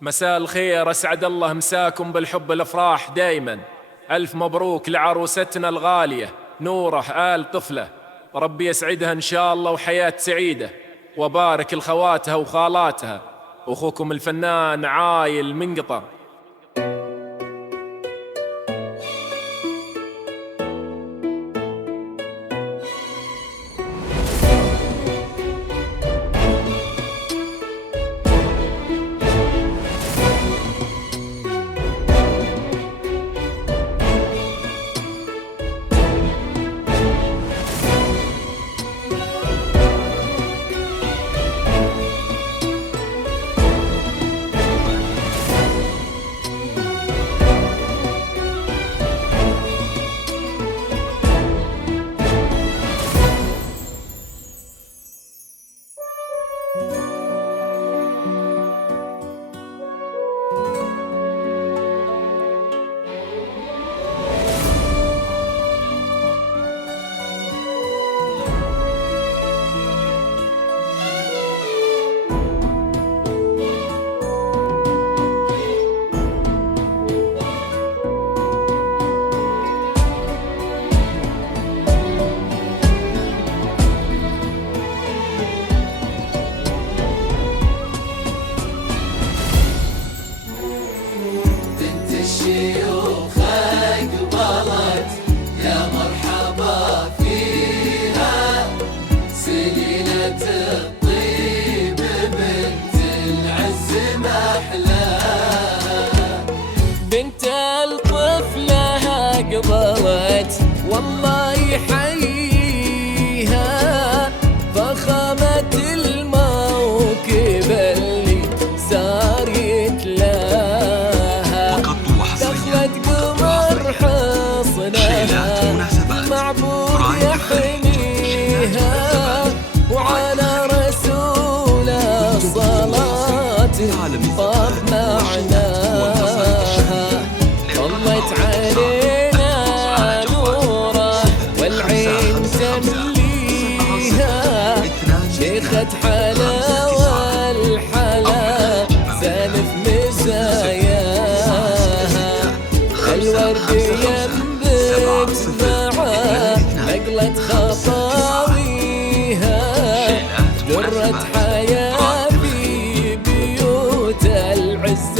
مساء الخير، أسعد الله مساكم بالحب الأفراح دايما. ألف مبروك لعروستنا الغالية نورة آل طفلة، ربي يسعدها إن شاء الله وحياة سعيدة، وبارك لخواتها وخالاتها. أخوكم الفنان عايل منقطع. الشيوخ أقبلت يا مرحبا فيها، سنينة الطيب بنت العز محلاها. بنت الطفلة أقبلت والله يحييها، فخامة الموكب اللي صار يتلاها، قمر حصنها معبود يحنيها، وعلى رسول الصلاة طاب معناها. طلت علينا نوره والعين تمليها، شيخة حلاوة الحلا سالف مزاياها، الورد ينبت معاه نقلة خطاويها، درة حياة في بيوت العز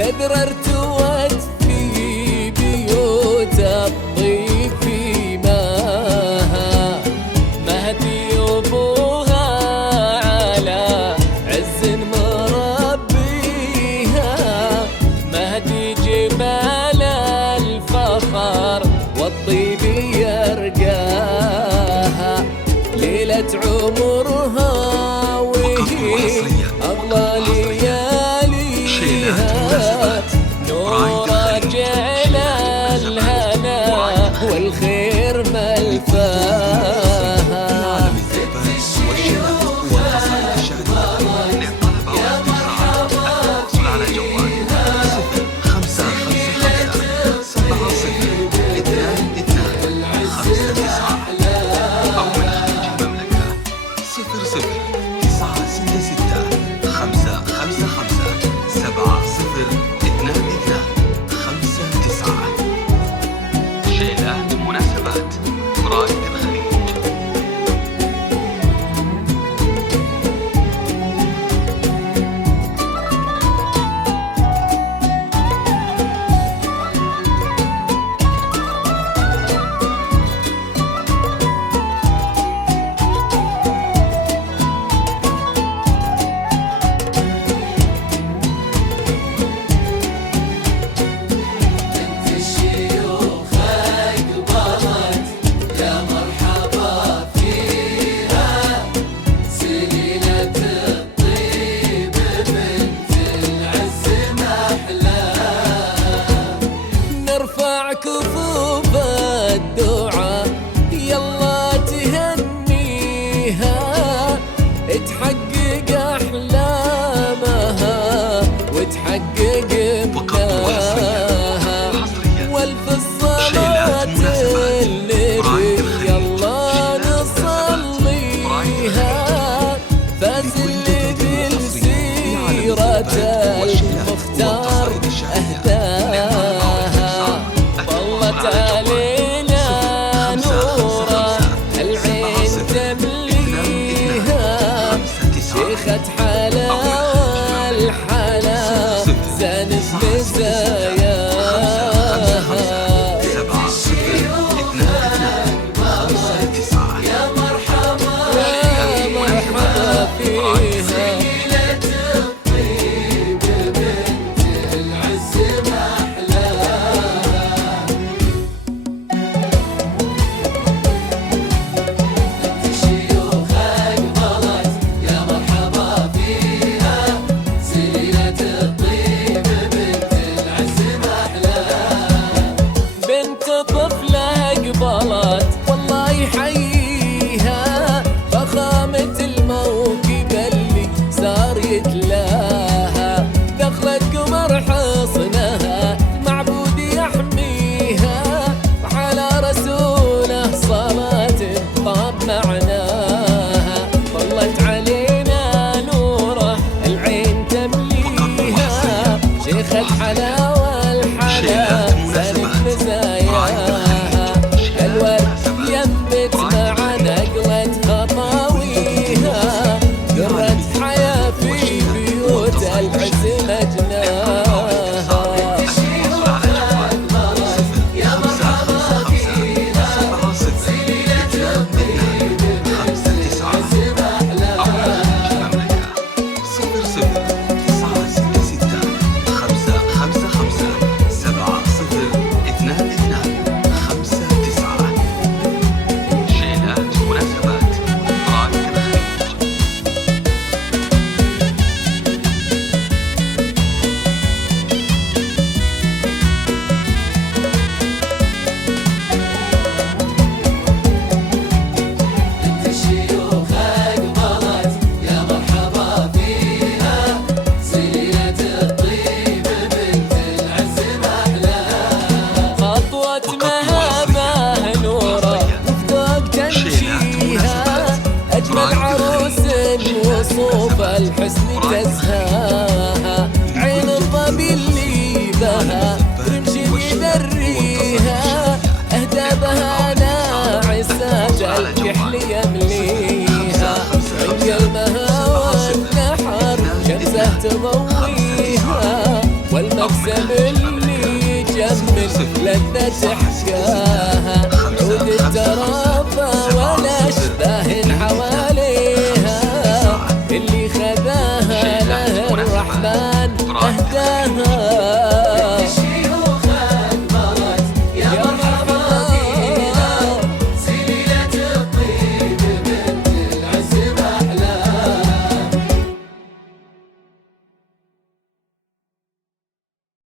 بذرة ارتوت في بيوت الطيب في ماها، مهدي أبوها على عز مربيها، مهدي جمال الفخر والطيب يرقاها، ليلة عمرها وهي أغلى لياليها، نورا جعل الهنا والخير ملفاها. شيلات مناسبات برايد الخليج. كفوف الدعاء يلا تهنيها، تحقق أحلامها وتحقق مناها، والف الصلاة النبي يلا نصليها، فاز اللي بالسيرة المختار أهداها، طلت علينا نورا العين تمليها، شيخة حلاوة الحلا زانت مزاياها. يا مرحبا فيها ليلة الطيب بنت العز محلاها، شيوخ أقبلت يا مرحبا فيها، سليلة الطيب بنت العز محلاها، بنت طفلة أقبلت والله يحييها، فخامة الموكب اللي صار يتلاها، دخلت قمر حصنها معبود يحميها، على رسوله صلاة طاب معناها، طلت علينا نوره العين تمليها، شيخة حلاوة الحلا زانت مزاياها، الورد ينبت مع نقلة خطاويها، درت حياة في بيوت العز مجناها. يا مرحبا فيها سليلة الطيب بنت العز محلاها، صفر صفر 966 555 700 واكسب اللي يجمل لذة حكاية